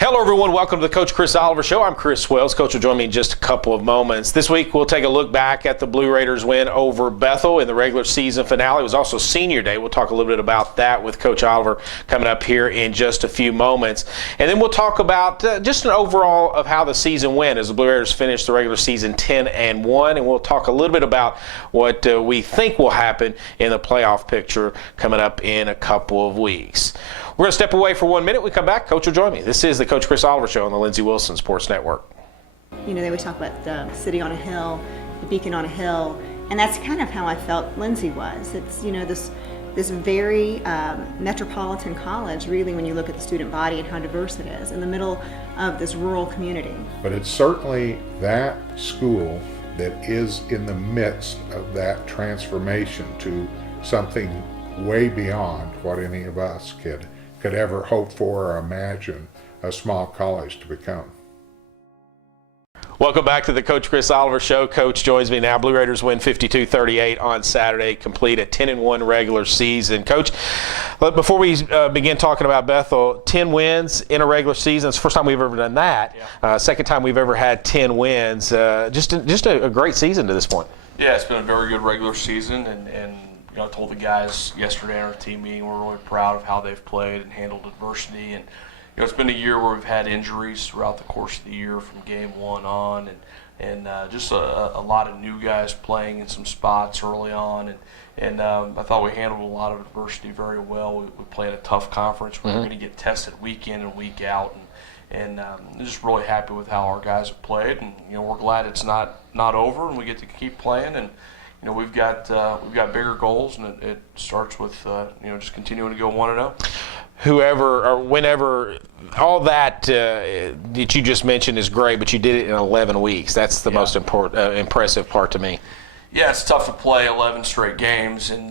Hello, everyone. Welcome to the Coach Chris Oliver Show. I'm Chris Wells. Coach will join me in just a couple of moments. This week, we'll take a look back at the Blue Raiders win over Bethel in the regular season finale. It was also Senior Day. We'll talk a little bit about that with Coach Oliver coming up here in just a few moments. And then we'll talk about just an overall of how the season went as the Blue Raiders finished the regular season 10-1. And we'll talk a little bit about what we think will happen in the playoff picture coming up in a couple of weeks. We're going to step away for 1 minute. We come back. Coach will join me. This is the Coach Chris Oliver Show on the Lindsey Wilson Sports Network. You know, they would talk about the city on a hill, the beacon on a hill, and that's kind of how I felt Lindsey was. It's, you know, this very metropolitan college, really, when you look at the student body and how diverse it is, in the middle of this rural community. But it's certainly that school that is in the midst of that transformation to something way beyond what any of us could ever hope for or imagine a small college to become. Welcome back to the Coach Chris Oliver Show. Coach joins me now. Blue Raiders win 52-38 on Saturday, complete a 10-1 regular season. Coach, before we begin talking about Bethel, 10 wins in a regular season. It's the first time we've ever done that. Yeah. Second time we've ever had 10 wins. Just a great season to this point. Yeah, it's been a very good regular season, and I told the guys yesterday in our team meeting we're really proud of how they've played and handled adversity. And it's been a year where we've had injuries throughout the course of the year from game one on, and just a lot of new guys playing in some spots early on. And I thought we handled a lot of adversity very well. We played a tough conference. We're going to get tested week in and week out, and just really happy with how our guys have played. And we're glad it's not over, and we get to keep playing. And we've got bigger goals, and it starts with just continuing to go 1-0. Whoever or whenever, all that that you just mentioned is great, but you did it in 11 weeks. That's the most impressive part to me. Yeah, it's tough to play 11 straight games, and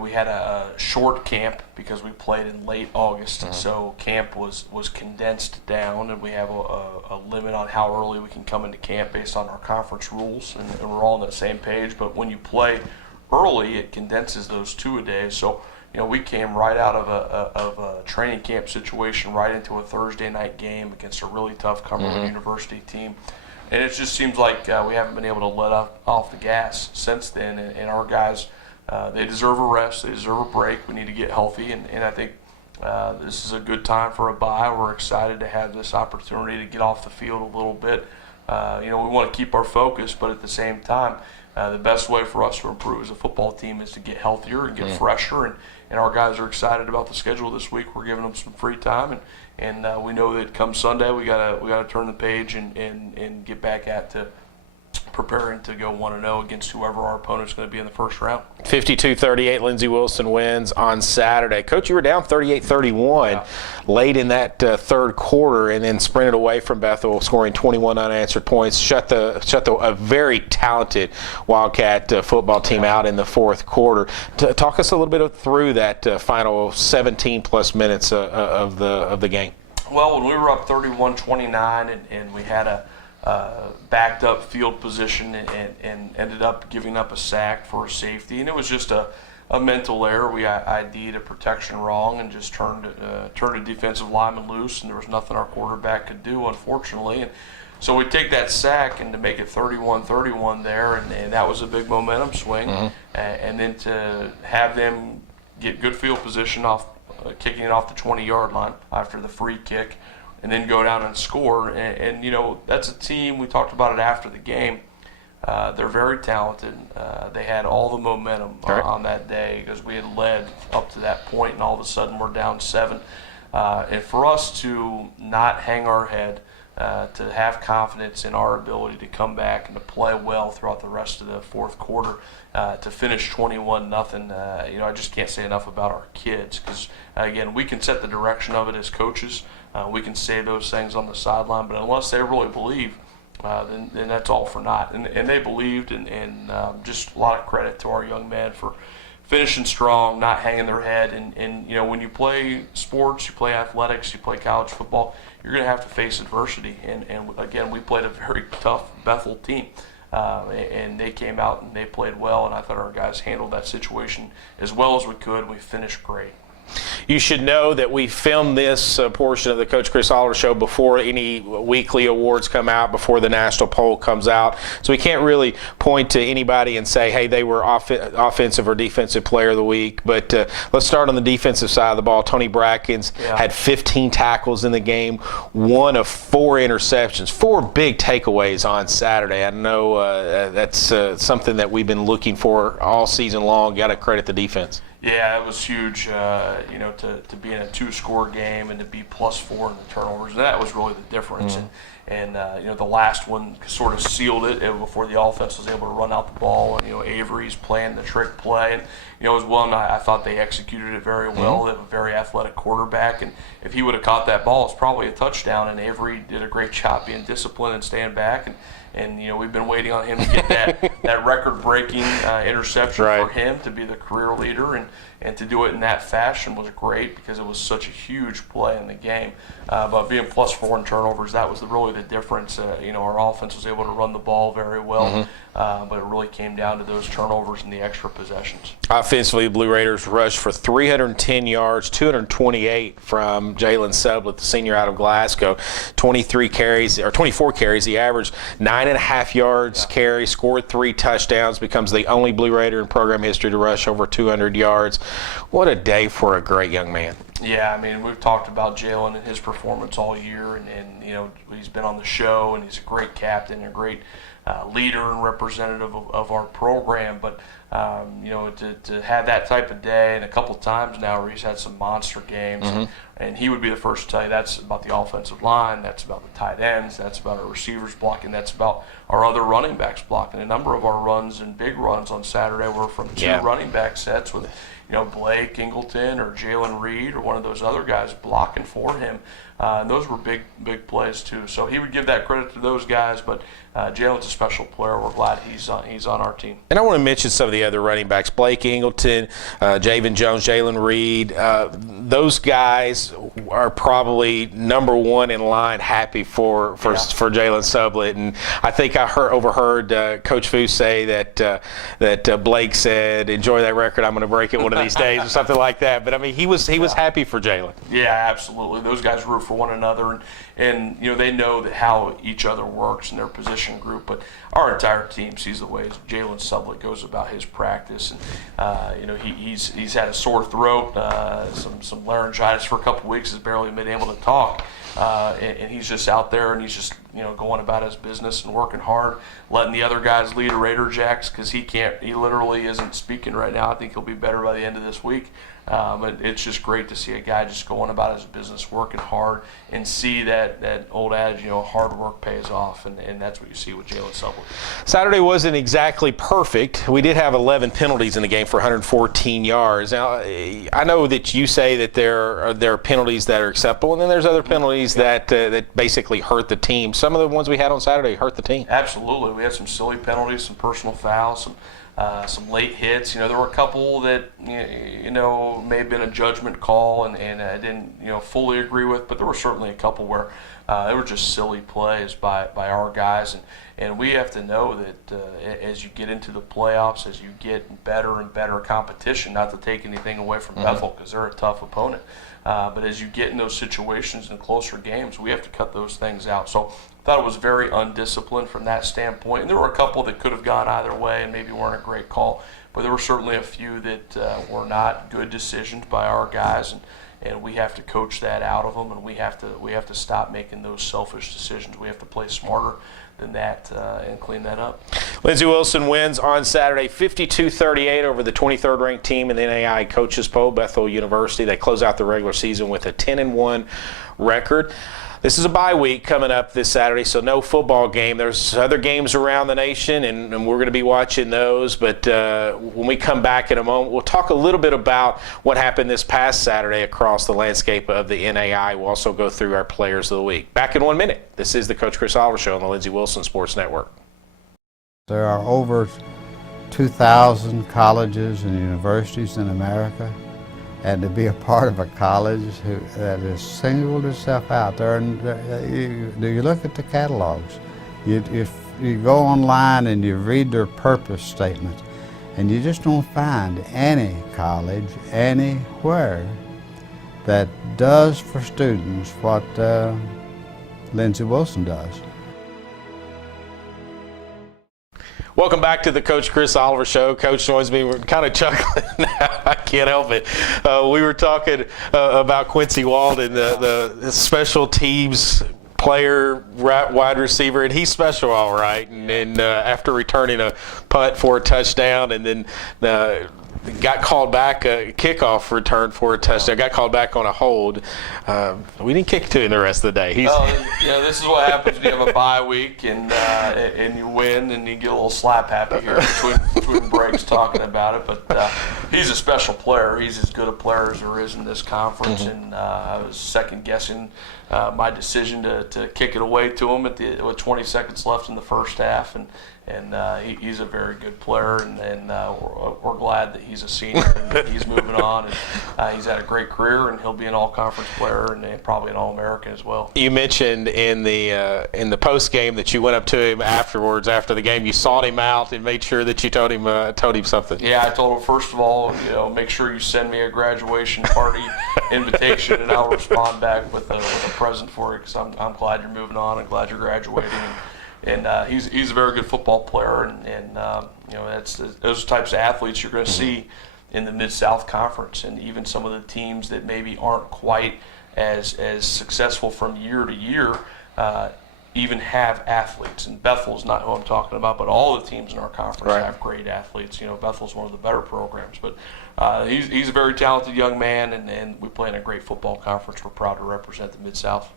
we had a short camp because we played in late August, and so camp was condensed down, and we have a limit on how early we can come into camp based on our conference rules, and we're all on the same page. But when you play early, it condenses those 2 a day. So we came right out of a training camp situation right into a Thursday night game against a really tough Cumberland University team. And it just seems like we haven't been able to let off the gas since then. And our guys, they deserve a rest. They deserve a break. We need to get healthy. And I think this is a good time for a bye. We're excited to have this opportunity to get off the field a little bit. We want to keep our focus, but at the same time, the best way for us to improve as a football team is to get healthier and get fresher. And our guys are excited about the schedule this week. We're giving them some free time, and we know that come Sunday we gotta turn the page and get back at to preparing to go 1-0 against whoever our opponent's going to be in the first round. 52-38, Lindsey Wilson wins on Saturday. Coach, you were down 38-31 late in that third quarter, and then sprinted away from Bethel, scoring 21 unanswered points. Shut a very talented Wildcat football team out in the fourth quarter. Talk us a little bit through that final 17-plus minutes of the game. Well, when we were up 31-29, and we had a backed up field position and ended up giving up a sack for a safety, and it was just a mental error. We ID'd a protection wrong and just turned a defensive lineman loose, and there was nothing our quarterback could do, unfortunately. And so we take that sack and to make it 31-31 there, and that was a big momentum swing. And then to have them get good field position off kicking it off the 20-yard line after the free kick, and then go down and score. And that's a team, we talked about it after the game, they're very talented. They had all the momentum on that day because we had led up to that point, and all of a sudden we're down 7. And for us to not hang our head, to have confidence in our ability to come back and to play well throughout the rest of the fourth quarter, to finish 21-0, I just can't say enough about our kids because, again, we can set the direction of it as coaches. We can say those things on the sideline, but unless they really believe, then that's all for naught. And they believed, and just a lot of credit to our young men for finishing strong, not hanging their head. And when you play sports, you play athletics, you play college football, you're going to have to face adversity. And again, we played a very tough Bethel team. And they came out and they played well, and I thought our guys handled that situation as well as we could. We finished great. You should know that we filmed this portion of the Coach Chris Oliver Show before any weekly awards come out, before the national poll comes out. So we can't really point to anybody and say, hey, they were offensive or defensive player of the week. But let's start on the defensive side of the ball. Tony Brackens had 15 tackles in the game, 1 of 4 interceptions, 4 big takeaways on Saturday. I know that's something that we've been looking for all season long. Got to credit the defense. Yeah, it was huge, to be in a 2-score game and to be +4 in the turnovers. That was really the difference. And the last one sort of sealed it before the offense was able to run out the ball. And, Avery's playing the trick play. And, it was one I thought they executed it very well. They have a very athletic quarterback. And if he would have caught that ball, it's probably a touchdown. And Avery did a great job being disciplined and staying back. And we've been waiting on him to get that record-breaking interception for him to be the career leader, and to do it in that fashion was great because it was such a huge play in the game. But being +4 in turnovers, that was really the difference. Our offense was able to run the ball very well, but it really came down to those turnovers and the extra possessions. Offensively, the Blue Raiders rushed for 310 yards, 228 from Jalen Sublett, the senior out of Glasgow. 24 carries. He averaged 9.5 yards carry, scored 3 touchdowns, becomes the only Blue Raider in program history to rush over 200 yards. What a day for a great young man. Yeah, I mean, we've talked about Jalen and his performance all year, and he's been on the show, and he's a great captain, a great leader and representative of our program. But to have that type of day, and a couple of times now where he's had some monster games, and he would be the first to tell you that's about the offensive line, that's about the tight ends, that's about our receivers blocking, that's about our other running backs blocking. A number of our runs and big runs on Saturday were from 2 running back sets with Blake Ingleton or Jalen Reed or one of those other guys blocking for him. And those were big plays too. So he would give that credit to those guys, but Jalen's a special player. We're glad he's on our team. And I want to mention some of the other running backs: Blake Ingleton, Javen Jones, Jalen Reed. Those guys are probably number 1 in line, happy for Jalen Sublett. And I think I overheard Coach Foose say that Blake said, "Enjoy that record. I'm going to break it one of these days," or something like that. But I mean, he was happy for Jalen. Yeah, absolutely. Those guys root for one another, and they know that how each other works in their position group. But our entire team sees the way Jalen Sublett goes about his practice, and he's had a sore throat, some laryngitis for a couple weeks, has barely been able to talk, and he's just out there and he's just going about his business and working hard, letting the other guys lead a Raider Jacks because he literally isn't speaking right now. I think he'll be better by the end of this week. But it's just great to see a guy just going about his business, working hard, and see that old adage, hard work pays off, and that's what you see with Jalen Sublett. Saturday wasn't exactly perfect. We did have 11 penalties in the game for 114 yards. Now, I know that you say that there are penalties that are acceptable, and then there's other penalties that basically hurt the team. Some of the ones we had on Saturday hurt the team. Absolutely. We had some silly penalties, some personal fouls, some late hits. There were a couple that may have been a judgment call and I didn't fully agree with, but there were certainly a couple where they were just silly plays by our guys, and we have to know that as you get into the playoffs, as you get better and better competition, not to take anything away from Bethel because they're a tough opponent, but as you get in those situations and closer games, we have to cut those things out. So I thought it was very undisciplined from that standpoint. And there were a couple that could have gone either way and maybe weren't a great call, but there were certainly a few that were not good decisions by our guys, and we have to coach that out of them, and we have to stop making those selfish decisions. We have to play smarter than that and clean that up. Lindsey Wilson wins on Saturday 52-38 over the 23rd ranked team in the NAI coaches poll, Bethel University. They close out the regular season with a 10-1 record. This is a bye week coming up this Saturday, so no football game. There's other games around the nation, and we're going to be watching those. But when we come back in a moment, we'll talk a little bit about what happened this past Saturday across the landscape of the NAI. We'll also go through our players of the week. Back in 1 minute. This is the Coach Chris Oliver Show on the Lindsey Wilson Sports Network. There are over 2,000 colleges and universities in America. and to be a part of a college that has singled itself out there. And you look at the catalogs, if you go online and you read their purpose statements, and you just don't find any college anywhere that does for students what Lindsey Wilson does. Welcome back to the Coach Chris Oliver Show. Coach joins me. We're kind of chuckling now. I can't help it. We were talking about Quincy Walden, the special teams player, wide receiver, and he's special, all right. And then after returning a punt for a touchdown, and then got called back, a kickoff return for a touchdown, got called back on a hold. We didn't kick to him the rest of the day. This is what happens when you have a bye week and you win, and you get a little slap happy here between breaks talking about it. But he's a special player. He's as good a player as there is in this conference, and I was second guessing my decision to kick it away to him with 20 seconds left in the first half, and he's a very good player, and we're glad that he's a senior and he's moving on, and he's had a great career, and he'll be an all-conference player and probably an All-American as well. You mentioned in the post game that you went up to him afterwards, after the game, you sought him out and made sure that you told him something. Yeah, I told him, first of all, make sure you send me a graduation party invitation, and I'll respond back with a present for you, because I'm glad you're moving on and glad you're graduating. And he's a very good football player, and that's those types of athletes you're going to see in the Mid-South Conference, and even some of the teams that maybe aren't quite as successful from year to year even have athletes. And Bethel's not who I'm talking about, but all the teams in our conference have great athletes. Bethel's one of the better programs, but he's a very talented young man, and we play in a great football conference. We're proud to represent the Mid-South.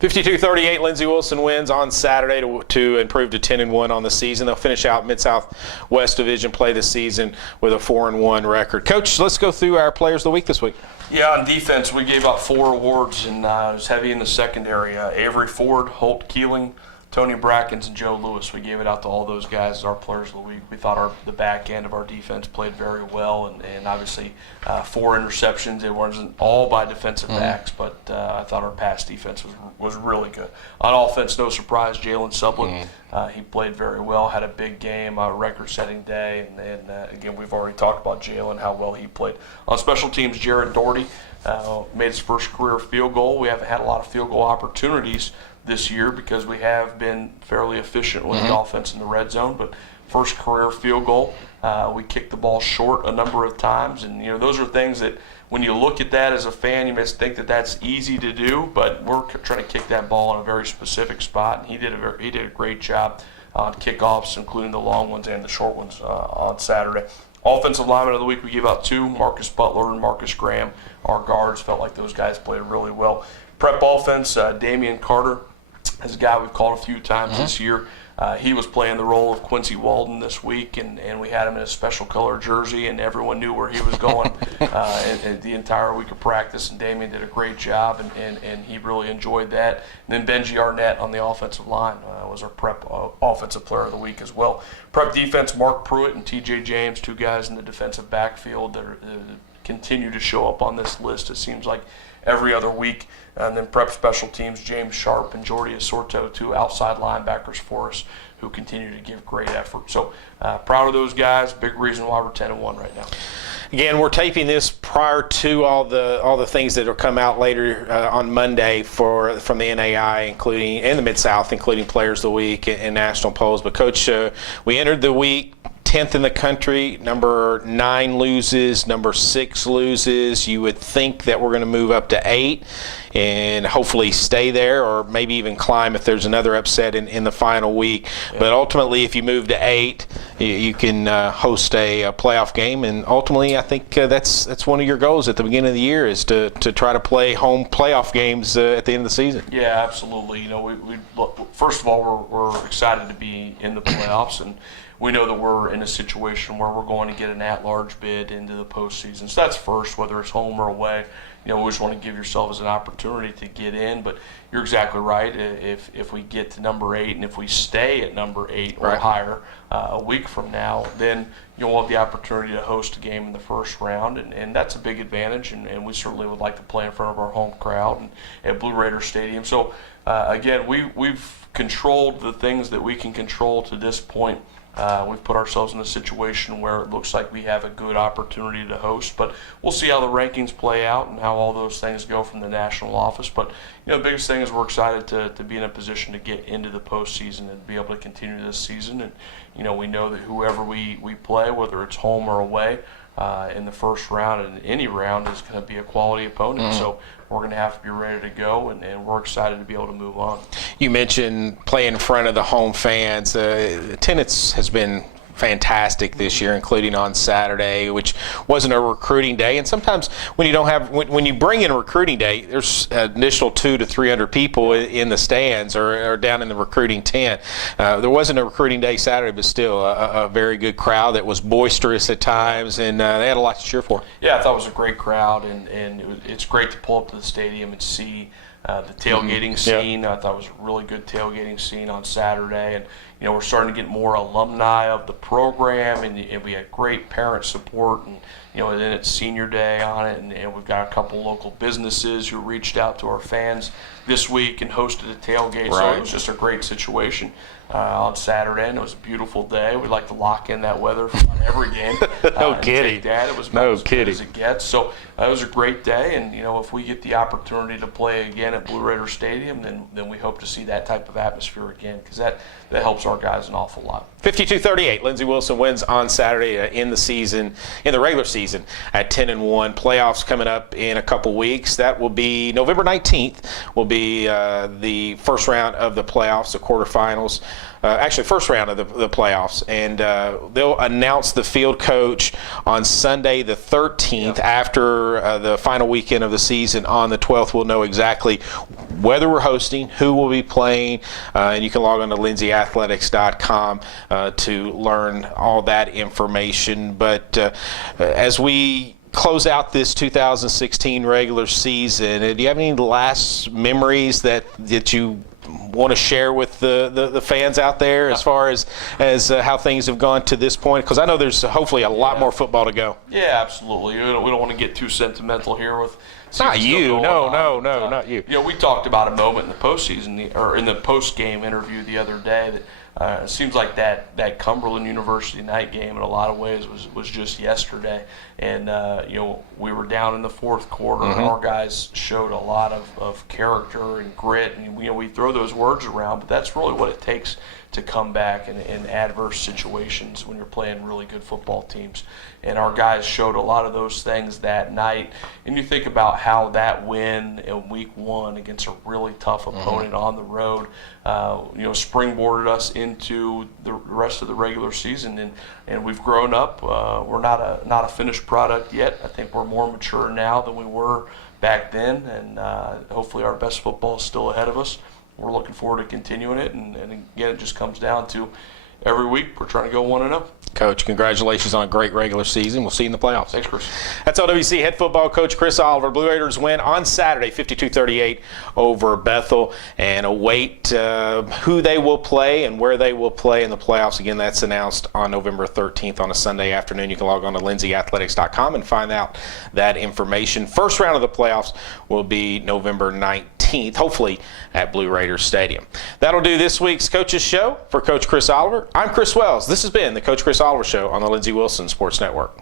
52-38, Lindsey Wilson wins on Saturday to improve to 10-1 on the season. They'll finish out Mid-South West Division play this season with a 4-1 record. Coach, let's go through our players of the week this week. Yeah, on defense, we gave out 4 awards, and it was heavy in the secondary. Avery Ford, Holt Keeling, Tony Brackens, and Joe Lewis. We gave it out to all those guys as our players of the week. We thought the back end of our defense played very well, and obviously 4 interceptions. It wasn't all by defensive backs, but I thought our pass defense was really good. On offense, no surprise, Jalen Sublett. He played very well, had a big game, a record-setting day, and again, we've already talked about Jalen, how well he played. On special teams, Jared Doherty made his first career field goal. We haven't had a lot of field goal opportunities this year because we have been fairly efficient with the offense in the red zone, but first career field goal. We kicked the ball short a number of times, and those are things that when you look at that as a fan, you may think that that's easy to do, but we're trying to kick that ball in a very specific spot, and he did a great job on kickoffs, including the long ones and the short ones on Saturday. Offensive lineman of the week, we gave out 2, Marcus Butler and Marcus Graham. Our guards felt like those guys played really well. Prep offense, Damian Carter is a guy we've called a few times this year. He was playing the role of Quincy Walden this week, and we had him in a special color jersey, and everyone knew where he was going and the entire week of practice, and Damian did a great job, and he really enjoyed that. And then Benji Arnett on the offensive line was our prep offensive player of the week as well. Prep defense, Mark Pruitt and TJ James, 2 guys in the defensive backfield that continue to show up on this list, it seems like, every other week. And then prep special teams, James Sharp and Jordy Asorto, 2 outside linebackers for us who continue to give great effort. So proud of those guys. Big reason why we're 10-1 right now. Again, we're taping this prior to all the things that will come out later on Monday from the NAI, including and the Mid-South, including Players of the Week and national polls. But Coach, we entered the week 10th in the country. Number 9 loses. Number 6 loses. You would think that we're going to move up to 8 and hopefully stay there, or maybe even climb if there's another upset in the final week. Yeah. But ultimately, if you move to 8, you can host a playoff game, and ultimately, I think that's one of your goals at the beginning of the year is to try to play home playoff games at the end of the season. Yeah, absolutely. We first of all, we're excited to be in the playoffs, and we know that we're in a situation where we're going to get an at-large bid into the postseason. So that's first, whether it's home or away. you know, we just want to give yourselves an opportunity to get in. But you're exactly right. If we get to number 8 and if we stay at number 8 or Right. higher a week from now, then you'll have the opportunity to host a game in the first round, and that's a big advantage. And we certainly would like to play in front of our home crowd and at Blue Raider Stadium. So again, we've controlled the things that we can control to this point. We've put ourselves in a situation where it looks like we have a good opportunity to host, but we'll see how the rankings play out and how all those things go from the national office. But you know, the biggest thing is we're excited to be in a position to get into the postseason and be able to continue this season. And you know, we know that whoever we play, whether it's home or away, in the first round and any round, is going to be a quality opponent. So we're going to have to be ready to go, and we're excited to be able to move on. You mentioned playing in front of the home fans. Attendance has been fantastic this year, including on Saturday, which wasn't a recruiting day. And sometimes when you don't have, when you bring in a recruiting day, there's an additional 200 to 300 people in the stands or down in the recruiting tent. There wasn't a recruiting day Saturday, but still a very good crowd that was boisterous at times, and they had a lot to cheer for. Yeah, I thought it was a great crowd, and it's great to pull up to the stadium and see the tailgating scene. I thought it was a really good tailgating scene on Saturday, and you know, we're starting to get more alumni of the program, and we had great parent support, and you know, and then it's senior day on it, and we've got a couple local businesses who reached out to our fans this week and hosted a tailgate. So it was just a great situation on Saturday, and it was a beautiful day. We'd like to lock in that weather for every game. No kidding. It was No as good kidding. as it gets. So it was a great day, and you know, if we get the opportunity to play again at Blue Raider Stadium, then we hope to see that type of atmosphere again, because that helps our guys an awful lot. 52-38, Lindsey Wilson wins on Saturday in the regular season at 10-1. Playoffs coming up in a couple weeks. That will be November 19th. Will be the first round of the playoffs, the quarterfinals. Actually, first round of the playoffs, and they'll announce the field coach on Sunday the 13th. After the final weekend of the season on the 12th. We'll know exactly whether we're hosting, who will be playing, and you can log on to lindseyathletics.com to learn all that information. But as we close out this 2016 regular season, do you have any last memories that you want to share with the fans out there as far as how things have gone to this point? Because I know there's hopefully a lot more football to go. Yeah, absolutely. We don't want to get too sentimental here with. Not you. No, not you. You know, we talked about a moment in the postseason, or in the post-game interview the other day, that it seems like that Cumberland University night game in a lot of ways was just yesterday. And you know, we were down in the fourth quarter. Our guys showed a lot of character and grit, and you know, we throw those words around, but that's really what it takes to come back in adverse situations when you're playing really good football teams. And our guys showed a lot of those things that night. And you think about how that win in week 1 against a really tough opponent on the road, you know, springboarded us into the rest of the regular season. And we've grown up. We're not a finished product yet. I think we're more mature now than we were back then. And hopefully our best football is still ahead of us. We're looking forward to continuing it, and again, it just comes down to every week we're trying to go 1-0. Coach, congratulations on a great regular season. We'll see you in the playoffs. Thanks, Chris. That's LWC head football coach Chris Oliver. Blue Raiders win on Saturday, 52-38 over Bethel, and await who they will play and where they will play in the playoffs. Again, that's announced on November 13th on a Sunday afternoon. You can log on to lindseyathletics.com and find out that information. First round of the playoffs will be November 19th, hopefully at Blue Raiders Stadium. That'll do this week's Coach's Show. For Coach Chris Oliver, I'm Chris Wells. This has been the Coach Chris Oliver Show on the Lindsey Wilson Sports Network.